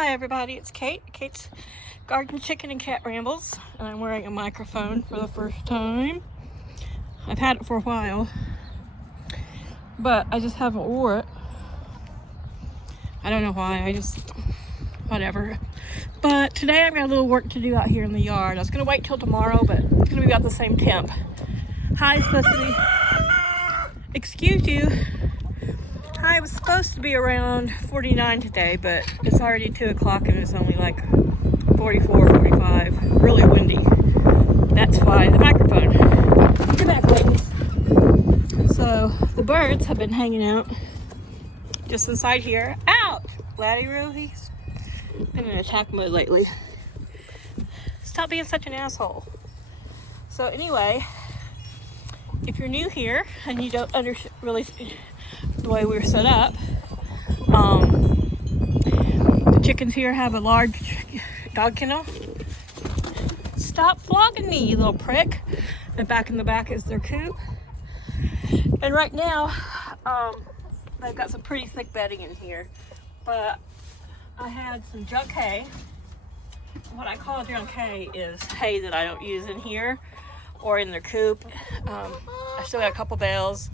Hi everybody, it's Kate. Kate's Garden Chicken and Cat Rambles, and I'm wearing a microphone for the first time. I've had it for a while, but I just haven't wore it. I don't know why, whatever. But today I've got a little work to do out here in the yard. I was gonna wait till tomorrow, but it's gonna be about the same temp. High's supposed to be, excuse you. High was supposed to be around 49 today, but it's already 2 o'clock and it's only like 44, 45, really windy. That's why the microphone. Come back, ladies. So the birds have been hanging out just inside here. Ouch! Laddie Roo, he's been in attack mode lately. Stop being such an asshole. So anyway, if you're new here and you don't really the way we're set up, the chickens here have a large dog kennel. Stop flogging me, you little prick. And back in the back is their coop. And right now, they've got some pretty thick bedding in here. But I had some junk hay. What I call junk hay is hay that I don't use in here or in their coop. I still got a couple bales.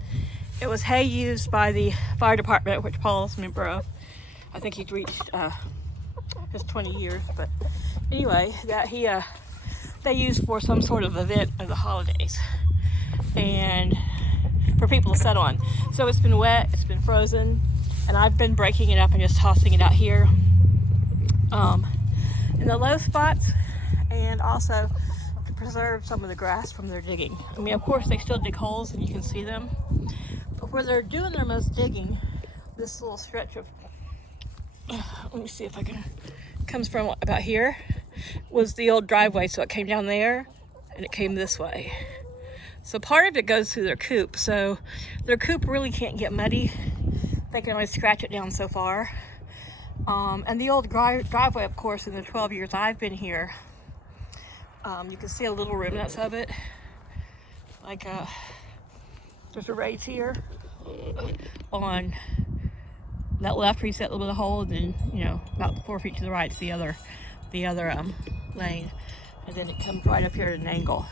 It was hay used by the fire department, which Paul's a member of. I think he's reached his 20 years, but anyway, that they used for some sort of event of the holidays and for people to sit on. So it's been wet, it's been frozen, and I've been breaking it up and just tossing it out here in the low spots, and also to preserve some of the grass from their digging. I mean, of course, they still dig holes and you can see them, but where they're doing their most digging, this little stretch of, let me see if I can, comes from about here, was the old driveway. So it came down there and it came this way. So part of it goes through their coop. So their coop really can't get muddy. They can only scratch it down so far. And the old driveway, of course, in the 12 years I've been here, you can see a little remnants of it. Like there's a raise here on that left where you set a little bit of hole, and then about 4 feet to the right is the other lane, and then it comes right up here at an angle.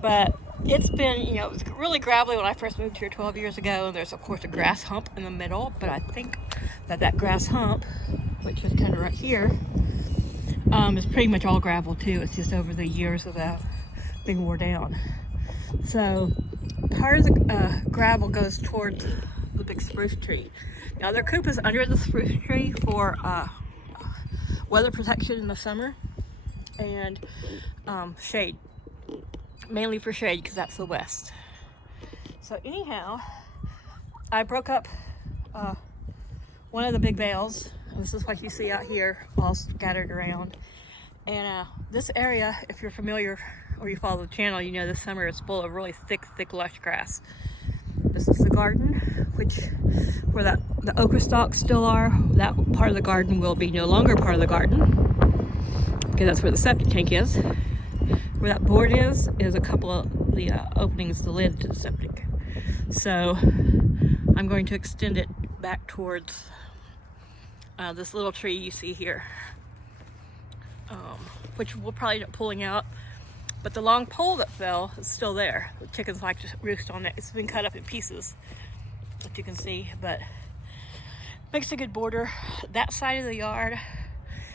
But it's been, it was really gravelly when I first moved here 12 years ago, and there's of course a grass hump in the middle, but I think that grass hump, which is kind of right here, is pretty much all gravel too. It's just over the years of that being wore down. So part of the gravel goes towards the big spruce tree. Now their coop is under the spruce tree for weather protection in the summer and shade, mainly for shade because that's the west. So anyhow, I broke up one of the big bales. This is what you see out here all scattered around. And this area, if you're familiar or you follow the channel, you know this summer is full of really thick lush grass. This is the garden, where the okra stalks still are. That part of the garden will be no longer part of the garden because that's where the septic tank is. Where that board is a couple of the openings, the lid to the septic. So I'm going to extend it back towards this little tree you see here, which we'll probably end up pulling out. But the long pole that fell is still there. The chickens like to roost on it. It's been cut up in pieces, as you can see, but makes a good border. That side of the yard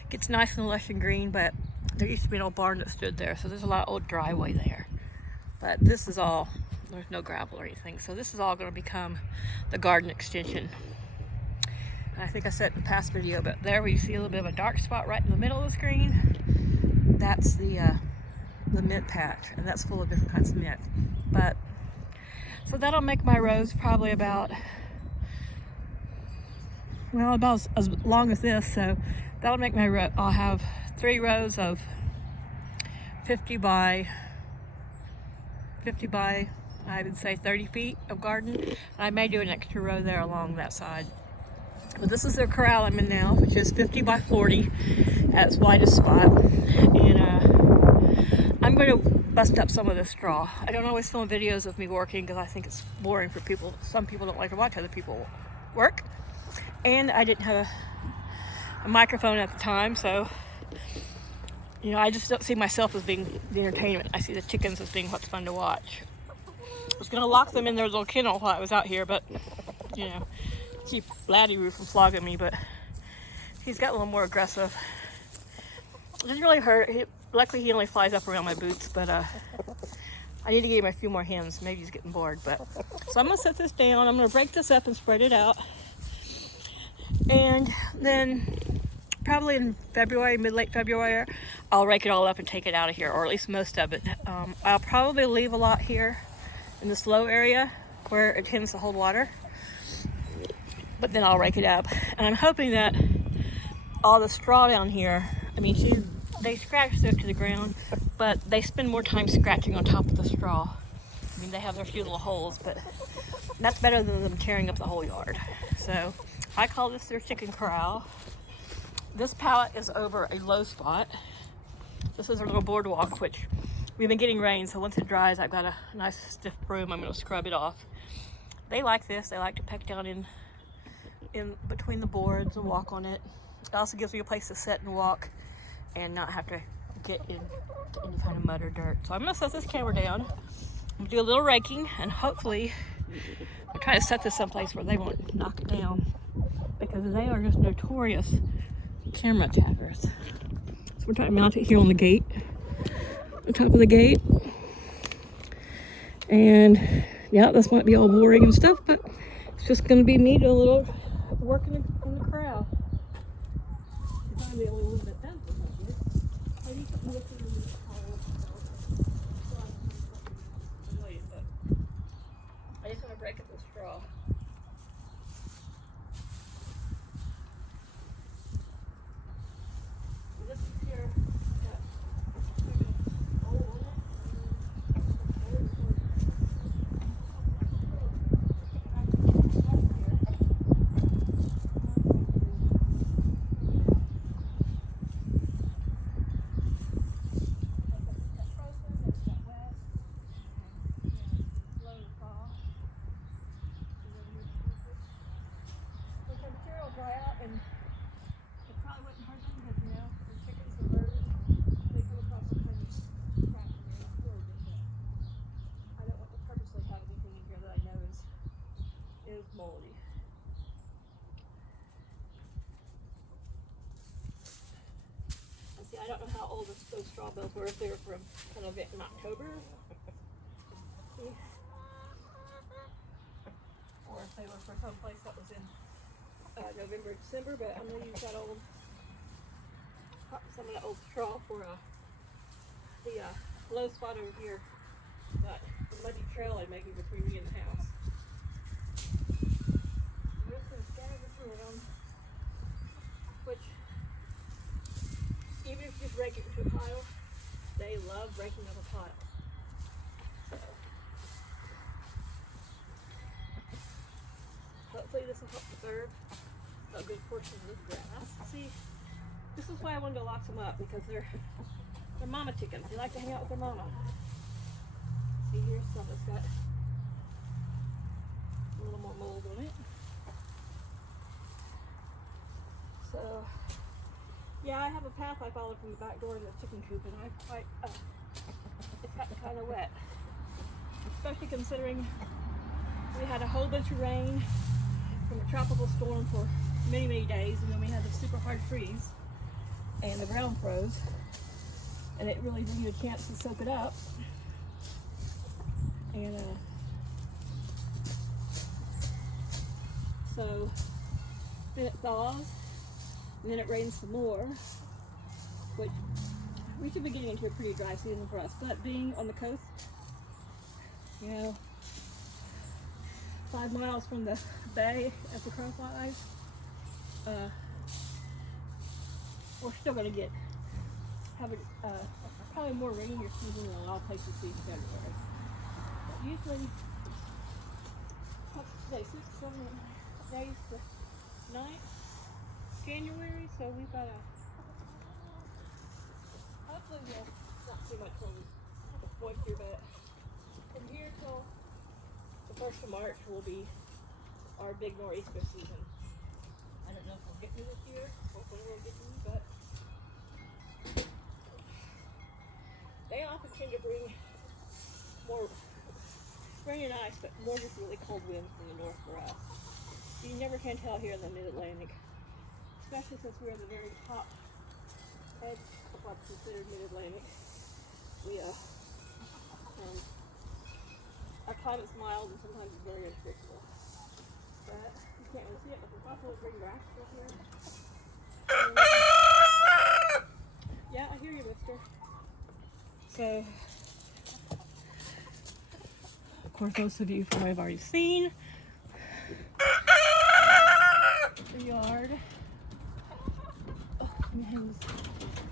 gets nice and lush and green, but there used to be an old barn that stood there, so there's a lot of old driveway there. But this is all, there's no gravel or anything, so this is all going to become the garden extension. I think I said in the past video, but there where you see a little bit of a dark spot right in the middle of the screen, that's the mint patch, and that's full of different kinds of mint. But so that'll make my rows probably about as long as this. So that'll make my row. I'll have 3 rows of 50 by I would say 30 feet of garden. And I may do an extra row there along that side. But this is their corral I'm in now, which is 50 by 40 at its widest spot. And I'm going to bust up some of the straw. I don't always film videos of me working because I think it's boring for people. Some people don't like to watch other people work. And I didn't have a microphone at the time, so you know, I just don't see myself as being the entertainment. I see the chickens as being what's fun to watch. I was gonna lock them in their little kennel while I was out here, but you know, keep Laddie Roo from flogging me, but he's got a little more aggressive. It doesn't really hurt. Luckily, he only flies up around my boots, but I need to give him a few more hens. Maybe he's getting bored, but so I'm gonna set this down. I'm gonna break this up and spread it out, and then probably in February, late February, I'll rake it all up and take it out of here, or at least most of it. I'll probably leave a lot here in this low area where it tends to hold water, but then I'll rake it up. And I'm hoping that all the straw down here, I mean, they scratch stuff to the ground, but they spend more time scratching on top of the straw. I mean, they have their few little holes, but that's better than them tearing up the whole yard. So I call this their chicken corral. This pallet is over a low spot. This is a little boardwalk, which we've been getting rain, so once it dries, I've got a nice stiff broom. I'm gonna scrub it off. They like this. They like to peck down in between the boards and walk on it. It also gives me a place to sit and walk and not have to get in any kind of mud or dirt. So I'm gonna set this camera down. I'm gonna do a little raking, and hopefully I'll try to set this someplace where they won't knock it down, because they are just notorious camera attackers. So we're trying to mount it here on the gate, on top of the gate. And yeah, this might be all boring and stuff, but it's just gonna be me doing a little work in the corral. I'm the only one that does this up here. I need something with it in this hole. I just want to break up the straw. This is here. Dry out, and it probably wouldn't hurt them, because you know, the chickens or birds, they come across some kind of crap in there, not really good, but I don't want to purposely have anything in here that I know is moldy. And see, I don't know how old those straw bales were, if they were from kind of in October, see, or if they were from someplace that was in November, December, but I'm gonna use that some of that old straw for the low spot over here, that muddy trail I made between me and the house. I'm just gonna scatter this around, which even if you just rake it into a pile, they love breaking up a pile. So hopefully this will help preserve a good portion of this grass. See, this is why I wanted to lock them up, because they're mama chickens. They like to hang out with their mama. See, here's some that's got a little more mold on it. So, yeah, I have a path I followed from the back door in the chicken coop, and it's gotten kind of wet. Especially considering we had a whole bunch of rain from a tropical storm for many days, and then we had the super hard freeze and the ground froze, and it really didn't give a chance to soak it up. And so then it thaws, and then it rains some more, which we should be getting into a pretty dry season for us. But being on the coast, you know, 5 miles from the bay as the crow flies, we're still going to have probably more rainier season than a lot of places see in February. But usually, what's today, 6, 7 days to 9th January, so we've got hopefully we'll not see much moisture, but from here till the 1st of March will be our big nor'easter season. I don't know if we'll get through this year, hopefully we'll nice, but more just really cold winds from the north for us. You never can tell here in the mid-Atlantic, especially since we're at the very top edge of what's considered mid-Atlantic. We our climate's mild and sometimes it's very unpredictable. But you can't really see it, but there's lots of green grass up here. Yeah, I hear you, mister. So, of course, most of you probably have already seen the yard. Oh, let me hang this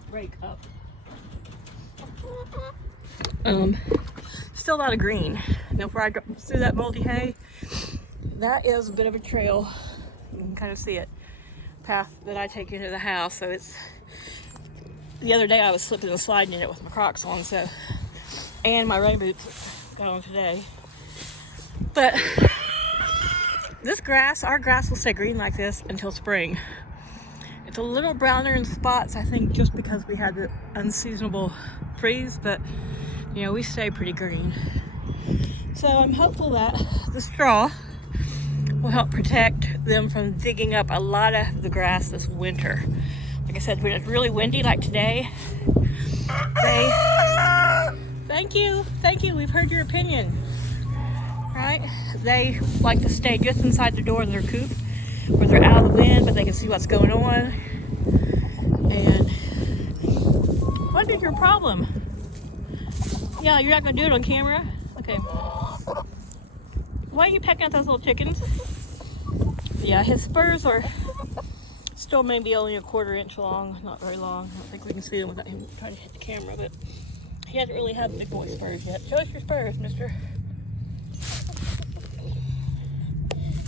rake up. Still a lot of green. Now, before I go through that moldy hay, that is a bit of a trail. You can kind of see it. Path that I take into the house. So it's, the other day I was slipping and sliding in it with my Crocs on, so, and my rain boots got on today. But this grass, our grass will stay green like this until spring. It's a little browner in spots, I think, just because we had the unseasonable freeze, but you know, we stay pretty green. So I'm hopeful that the straw will help protect them from digging up a lot of the grass this winter. Like I said, when it's really windy like today, thank you, we've heard your opinion. Right? They like to stay just inside the door of their coop where they're out of the wind, but they can see what's going on. And what is your problem? Yeah, you're not gonna do it on camera? Okay. Why are you pecking at those little chickens? Yeah, his spurs are still maybe only a 1/4 inch long, not very long. I don't think we can see them without him trying to hit the camera, but he hasn't really had big boy spurs yet. Show us your spurs, mister.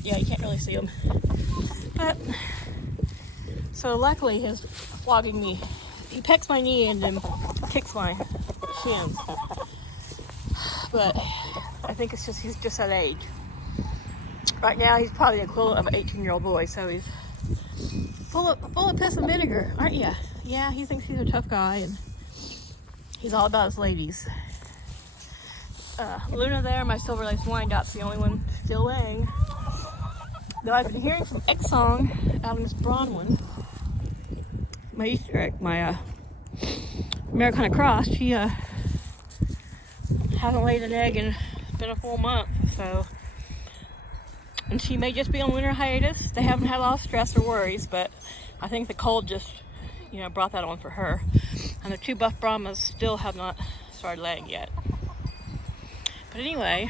Yeah, you can't really see them. But, so luckily he's flogging me. He pecks my knee and then kicks my shins. But I think it's just, he's just that age. Right now he's probably the equivalent of an 18-year-old boy, so he's full of piss and vinegar, aren't you? Yeah, he thinks he's a tough guy and he's all about his ladies. Luna there, my silver lace Wyandottes, the only one still laying. Though I've been hearing some egg song out of Miss Bronwyn, my Easter egg, my Americana cross. She hasn't laid an egg in, it's been a full month, so, and she may just be on winter hiatus. They haven't had a lot of stress or worries, but I think the cold just, you know, brought that on for her. And the 2 buff Brahmas still have not started laying yet. But anyway,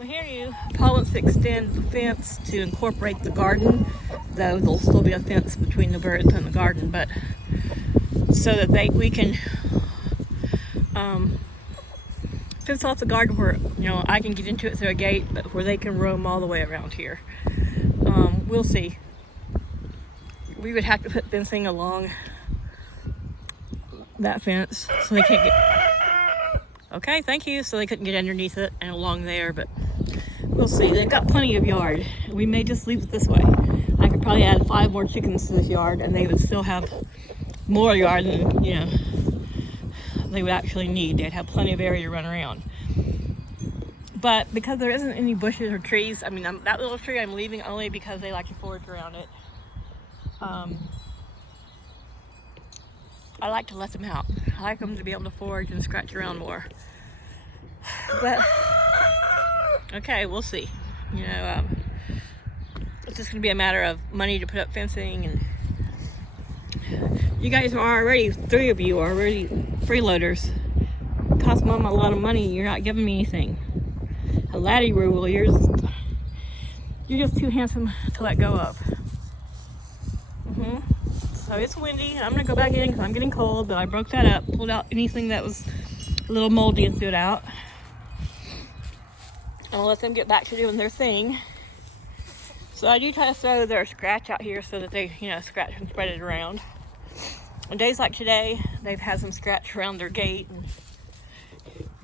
I hear you. Paul wants to extend the fence to incorporate the garden, though there'll still be a fence between the birds and the garden, but so that we can fence off the garden where, you know, I can get into it through a gate, but where they can roam all the way around here. We'll see. We would have to put fencing along that fence so they can't get, okay, thank you, so they couldn't get underneath it and along there, but we'll see. They've got plenty of yard. We may just leave it this way. I could probably add 5 more chickens to this yard and they would still have more yard than, you know, they would actually need. They'd have plenty of area to run around. But because there isn't any bushes or trees, I mean, that little tree I'm leaving only because they like to forage around it. I like to let them out. I like them to be able to forage and scratch around more. But, okay, we'll see. You know, it's just going to be a matter of money to put up fencing, and you guys are already, 3 of you are already freeloaders. It costs Mom a lot of money. You're not giving me anything. A Laddie Roo, well, you're just too handsome to let go of. So it's windy, and I'm going to go back in because I'm getting cold, but I broke that up, pulled out anything that was a little moldy and threw it out. I'll let them get back to doing their thing. So I do try to throw their scratch out here so that they, you know, scratch and spread it around. On days like today, they've had some scratch around their gate and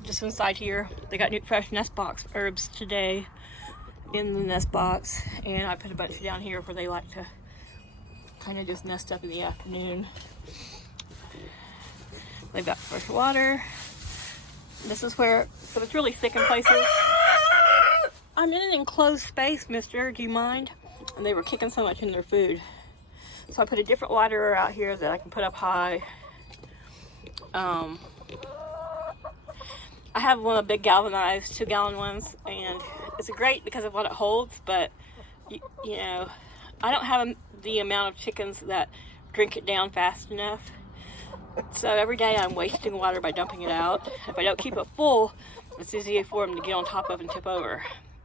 just inside here. They got new fresh nest box herbs today in the nest box, and I put a bunch down here where they like to kind of just nest up in the afternoon. They've got fresh water. This is where, so it's really thick in places. I'm in an enclosed space, mister, do you mind? And they were kicking so much in their food. So I put a different waterer out here that I can put up high. I have one of the big galvanized 2-gallon ones, and it's great because of what it holds, but you know, I don't have the amount of chickens that drink it down fast enough. So every day I'm wasting water by dumping it out. If I don't keep it full, it's easy for them to get on top of and tip over.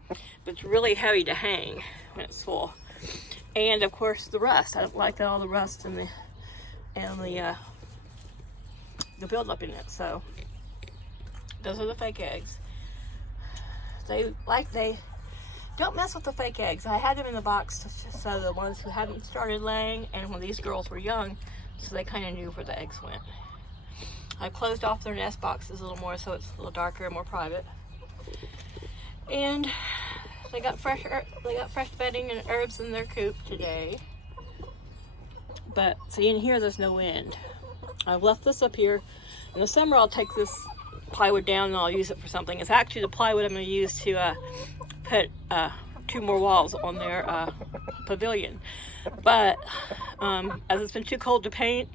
But it's really heavy to hang when it's full. And of course the rust. I don't like all the rust and the buildup in it. So those are the fake eggs. They don't mess with the fake eggs. I had them in the box so the ones who hadn't started laying, and when these girls were young, so they kind of knew where the eggs went. I closed off their nest boxes a little more so it's a little darker and more private. And they got fresh bedding and herbs in their coop today. But see, in here there's no wind. I've left this up here. In the summer I'll take this plywood down and I'll use it for something. It's actually the plywood I'm going to use to put 2 more walls on their pavilion. But as it's been too cold to paint,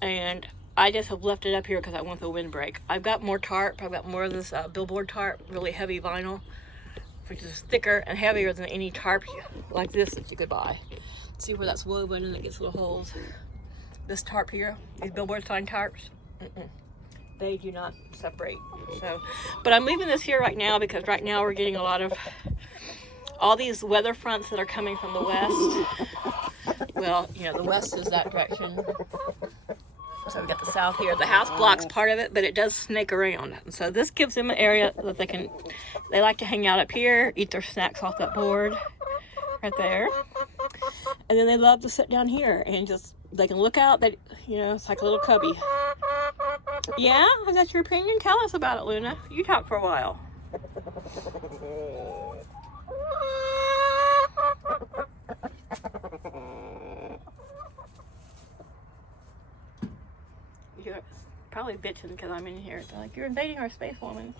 and I just have left it up here because I want the windbreak. I've got more tarp. I've got more of this billboard tarp, really heavy vinyl, which is thicker and heavier than any tarp like this that you could buy. See where that's woven and it gets little holes. This tarp here, these billboard sign tarps, they do not separate. So, but I'm leaving this here right now because right now we're getting a lot of all these weather fronts that are coming from the west. Well, you know, the west is that direction. So we've got the south here. The house blocks part of it, but it does snake around. And so this gives them an area that they like to hang out up here, eat their snacks off that board right there. And then they love to sit down here and just, they can look out. They, you know, it's like a little cubby. Yeah, is that your opinion? Tell us about it, Luna. You talk for a while. You're probably bitching because I'm in here. They're like, you're invading our space, woman.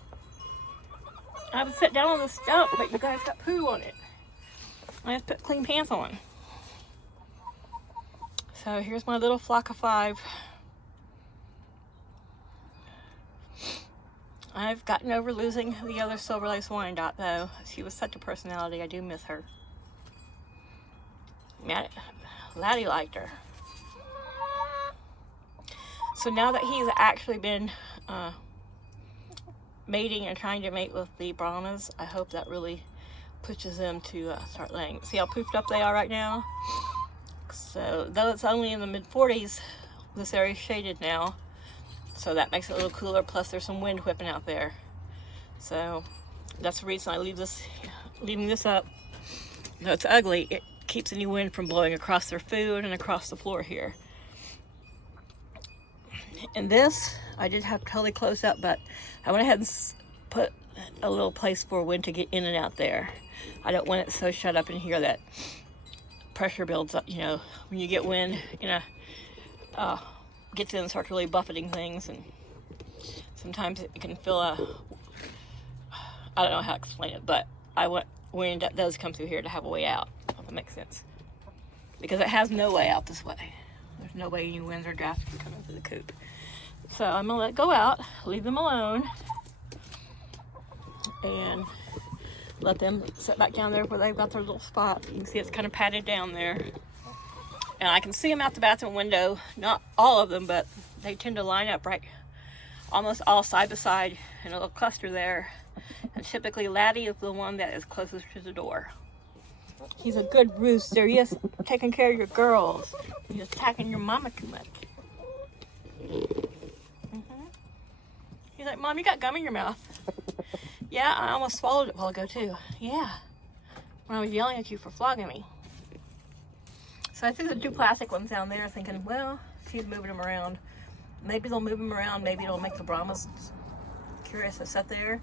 I would sit down on the stump, but you guys got poo on it. I have to put clean pants on. So here's my little flock of 5. I've gotten over losing the other Silver Lace Wyandotte, though. She was such a personality. I do miss her. Laddie liked her. So now that he's actually been mating and trying to mate with the Brahmas, I hope that really pushes them to start laying. See how poofed up they are right now? So though it's only in the mid-40s, this area's shaded now. So that makes it a little cooler, plus there's some wind whipping out there. So that's the reason I leaving this up. Though it's ugly, it keeps any wind from blowing across their food and across the floor here. And this, I did have to totally close up, but I went ahead and put a little place for wind to get in and out there. I don't want it so shut up in here that pressure builds up, you know, when you get wind, you know, gets in and starts really buffeting things, and sometimes it can feel I don't know how to explain it, but I want wind that does come through here to have a way out, if it makes sense. Because it has no way out this way. There's no way any winds or drafts can come into the coop. So I'm gonna let it go out, leave them alone, and let them sit back down there where they've got their little spot. You can see it's kind of padded down there. And I can see them out the bathroom window. Not all of them, but they tend to line up right, almost all side by side in a little cluster there. And typically Laddie is the one that is closest to the door. He's a good rooster. He is taking care of your girls. He's attacking your mama too much. He's like, Mom, you got gum in your mouth. Yeah, I almost swallowed it a while ago too. Yeah, when I was yelling at you for flogging me. So I threw the 2 plastic ones down there thinking, well, she's moving them around. Maybe they'll move them around. Maybe it'll make the Brahmas curious to sit there.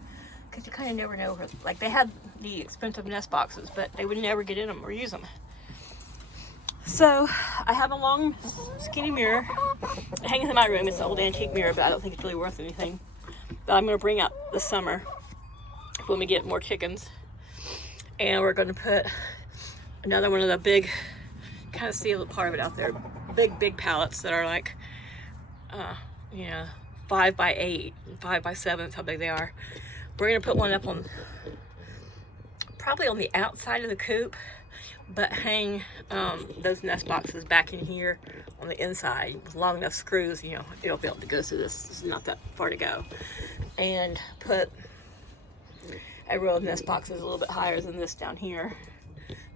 Because you kind of never know. Like, they had the expensive nest boxes, but they would never get in them or use them. So I have a long, skinny mirror. It hangs in my room. It's an old antique mirror, but I don't think it's really worth anything. that I'm going to bring out this summer when we get more chickens. And we're going to put another one of the big, kind of see a little part of it out there, big pallets that are like, you know, 5 by 8, 5 by 7, that's how big they are. We're going to put one up on, probably on the outside of the coop, but hang those nest boxes back in here on the inside with long enough screws, you know, it'll be able to go through this. It's not that far to go. And put a row of nest boxes a little bit higher than this down here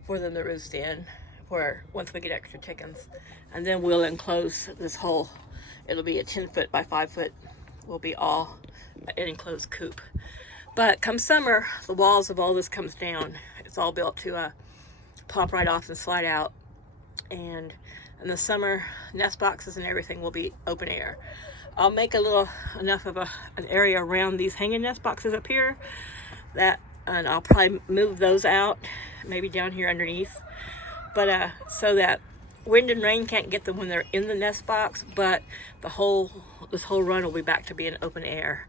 for them to roost in, where once we get extra chickens. And then we'll enclose this whole, it'll be a 10 foot by 5 foot, will be all an enclosed coop. But come summer, the walls of all this comes down. It's all built to pop right off and slide out. And in the summer, nest boxes and everything will be open air. I'll make enough of an area around these hanging nest boxes up here and I'll probably move those out, maybe down here underneath. But so that wind and rain can't get them when they're in the nest box, but this whole run will be back to being open air.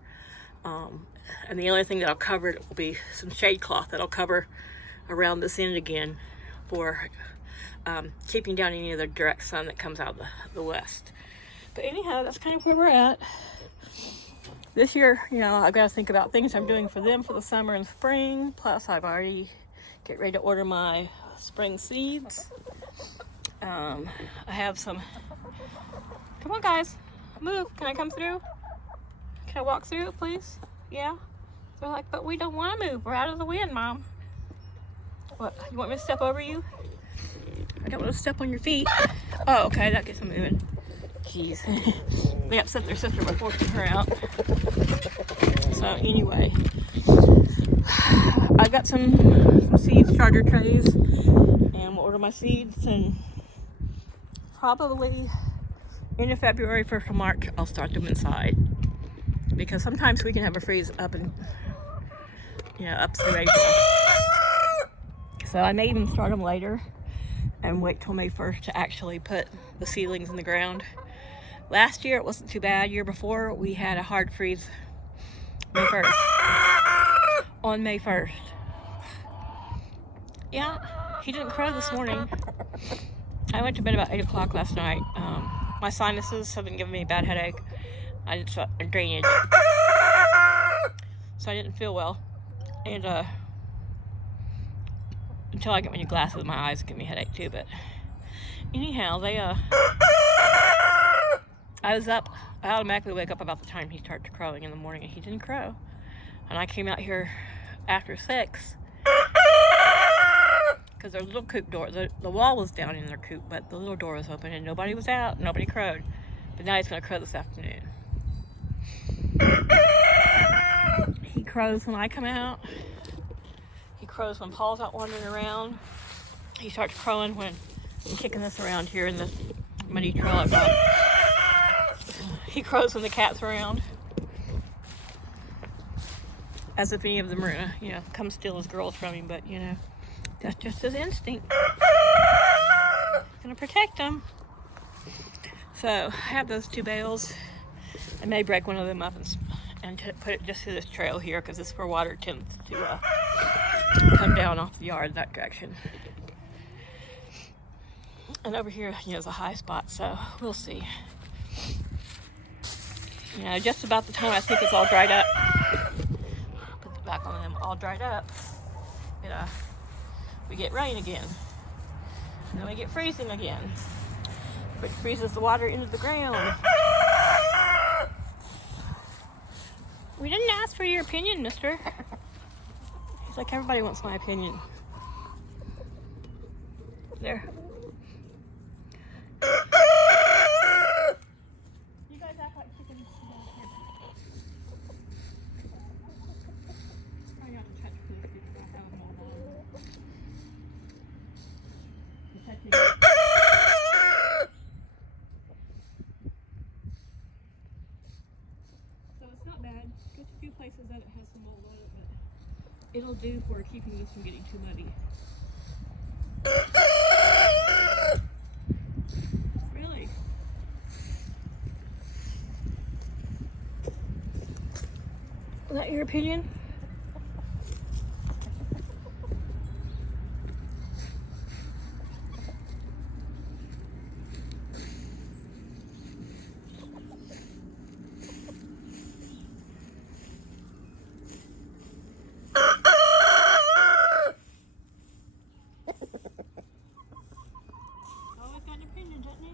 And the only thing that'll cover it will be some shade cloth that'll cover around this end again for keeping down any of the direct sun that comes out of the west. But anyhow, that's kind of where we're at. This year, you know, I've got to think about things I'm doing for them for the summer and spring. Plus, I've already get ready to order my spring seeds. I have some, come on guys, move, can I come through? Can I walk through, please? Yeah? They're like, but we don't want to move, we're out of the wind, Mom. What, you want me to step over you? I don't want to step on your feet. Oh, okay, that gets them moving. Jeez. They upset their sister by forcing her out. So anyway, I've got some seed starter trays, and we'll order my seeds, and probably end of February, 1st of March, I'll start them inside. Because sometimes we can have a freeze up and, you know, up through April. So I may even start them later and wait till May 1st to actually put the seedlings in the ground. Last year it wasn't too bad. Year before we had a hard freeze May 1st. On May 1st. Yeah, he didn't crow this morning. I went to bed about 8 o'clock last night. My sinuses have been giving me a bad headache. I just felt drainage. So I didn't feel well. And until I get my new glasses, my eyes give me a headache too. But anyhow, I was up. I automatically wake up about the time he started crowing in the morning, and he didn't crow. And I came out here after 6 because their little coop door, the wall was down in their coop, but the little door was open and nobody was out. Nobody crowed. But now he's going to crow this afternoon. He crows when I come out. He crows when Paul's out wandering around. He starts crowing when I'm kicking this around here in the muddy trail I've got. He crows when the cat's around. As if any of them are gonna, you know, come steal his girls from him, but, you know, that's just his instinct. Gonna protect them. So, I have those 2 bales. I may break one of them up and put it just through this trail here, because this is where water tends to come down off the yard that direction. And over here, you know, is a high spot, so we'll see. You know, just about the time I think it's all dried up, put it back on them, all dried up, we get rain again. And then we get freezing again, which freezes the water into the ground. We didn't ask for your opinion, mister. He's like, everybody wants my opinion. There. You guys act like chickens down here. Try not to touch this because I have them all on. So it's not bad. There's a few places that it has some mold on it, but it'll do for keeping this from getting too muddy. Really? that your opinion? Always got an opinion, doesn't he?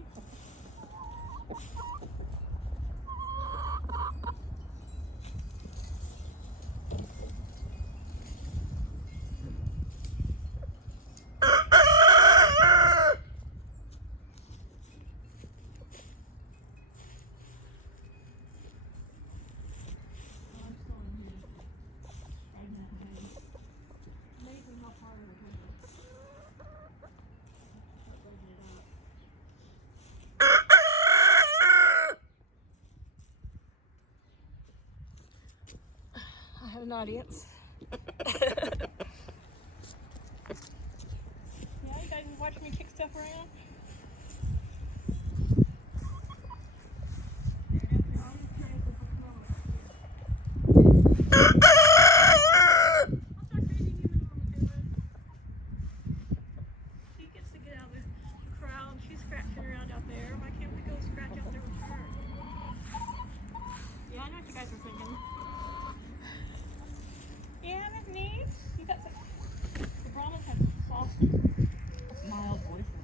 I have an audience. Yeah, you guys watch me kick stuff around? She gets to get out of the crowd. She's scratching around out there. Why can't we go scratch out there with her? Yeah, I know what you guys are thinking. Yeah, that's neat. You got some. The Brahmins have soft, mild voices.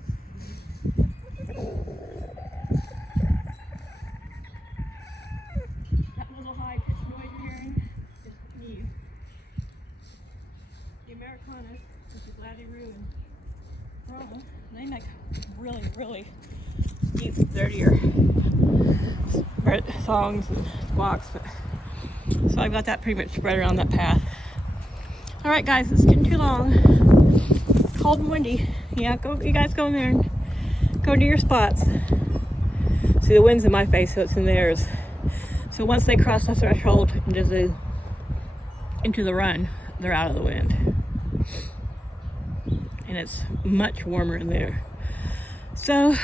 That little high pitched noise you're hearing is me. The Americanas, which is Laddie Roo and Brahma, they make really, really deep, dirtier songs and squawks. But so I've got that pretty much spread around that path. All right, guys, it's getting too long. It's cold and windy. Yeah, go. You guys go in there and go to your spots. See, the wind's in my face, so it's in theirs. So once they cross the threshold into the run, they're out of the wind, and it's much warmer in there. So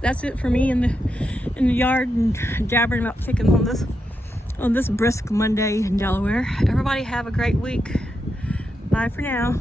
that's it for me in the yard and jabbering about chickens on this brisk Monday in Delaware. Everybody have a great week. Bye for now.